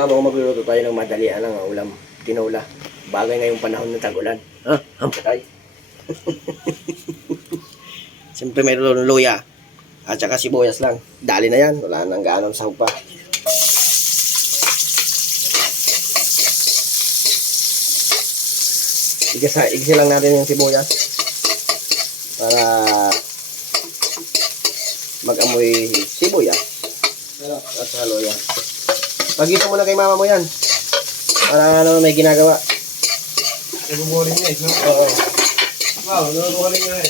Habang magluluto tayo ng madalian ng ulam, tinola. Bagay ngayong panahon ng tag-ulan. Ha? Patay. Siyempre may luya. At saka sibuyas lang. Dali na yan. Wala nang gaanong sahog pa. Igisa lang natin yung sibuyas. Para mag-amoy sibuyas. At saka luya. Pagito mo na kay mama mo yan. Para ano may ginagawa. Ibubuhalin niya eh. Oo. Wow, ibubuhalin niya eh.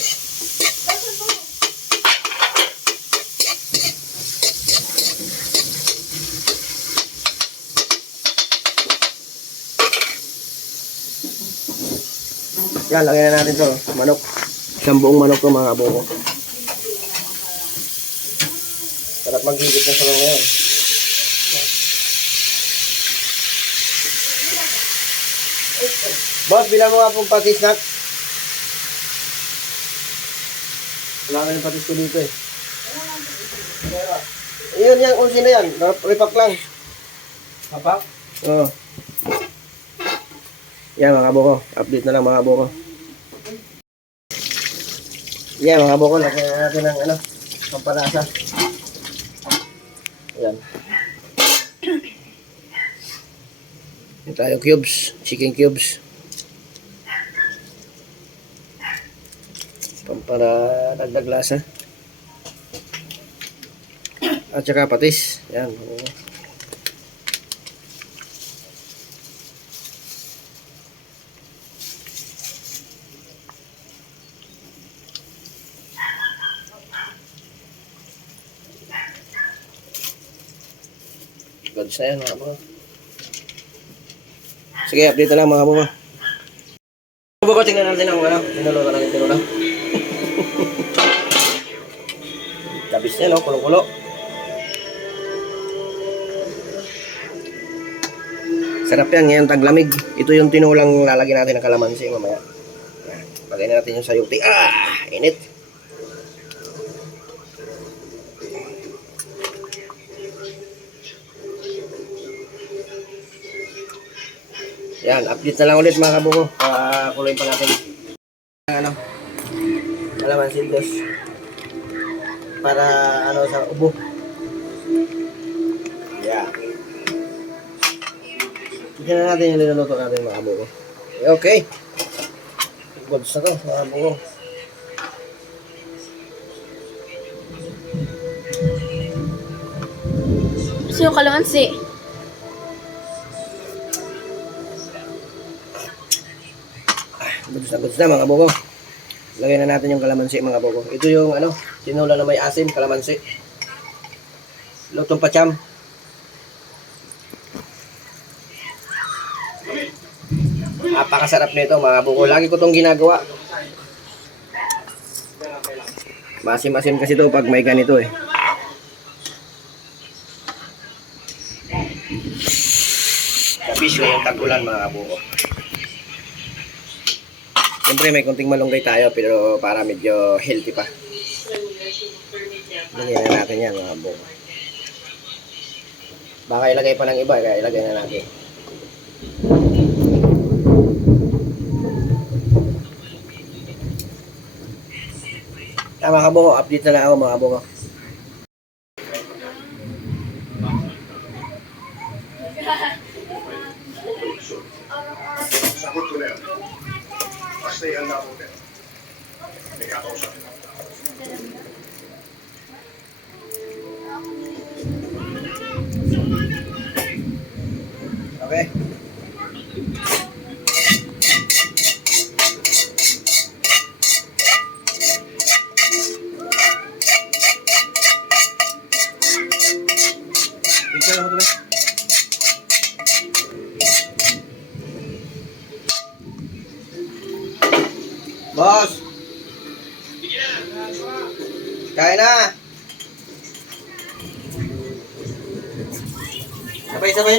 Yan, lagyan na natin to. Manok. Isang buong manok to mga kabuko. Sarap maghigit ng sabaw ngayon. Boss, bilang mo nga pong patis snack. Wala ka ng patis ko dito eh. Yun, yan, unsin na yan. Repack lang. Kapak? Oo. Yan mga kabuko. Update na lang mga kabuko. Yan mga kabuko. Lagyan na natin ng ano, pampanasa. Yan. Yan tayo cubes. Chicken cubes. Para dagdag lasa. At saka patis. Yan. Goods na yan mga bro. Sige, update na lang mga bro. Mga bro, tingnan natin ang ano. Tinuluto natin tinula. Labis niya, no? Kulong-kulo. Sarap yan, ngayon taglamig. Ito yung tinulang lalagyan natin ng kalamansi mamaya. Lagay na natin yung sayuti. Ah! Init! Yan, update na lang ulit mga kabuko. Kuloyin pa natin. Ano? Kalamansi dos. Para ano sa ubo. Yeah. Tignan na natin yung linuluto natin mga kabuko. Okay. Goods na to mga kabuko. Gusto yung kalamansi. Goods na mga kabuko. Lagyan na natin yung kalamansi mga kabuko. Ito yung ano, tinula na may asim, kalamansi. Lutong pacham. Napakasarap nito mga kabuko. Lagi ko itong ginagawa. Masim-asim kasi ito pag may ganito eh. Kabisyo yung tag-ulan mga kabuko. Siyempre may konting malunggay tayo pero para medyo healthy pa. Lagyan na natin yan mga kabuko. Baka ilagay pa ng iba kaya ilagay na natin. Mga kabuko, update na lang ako mga kabuko. Sagot ko na yun. Basta yan na ako din. May kakausap. Okay. Picture lang mo ito. Boss! Kain na! Sabay-sabay na!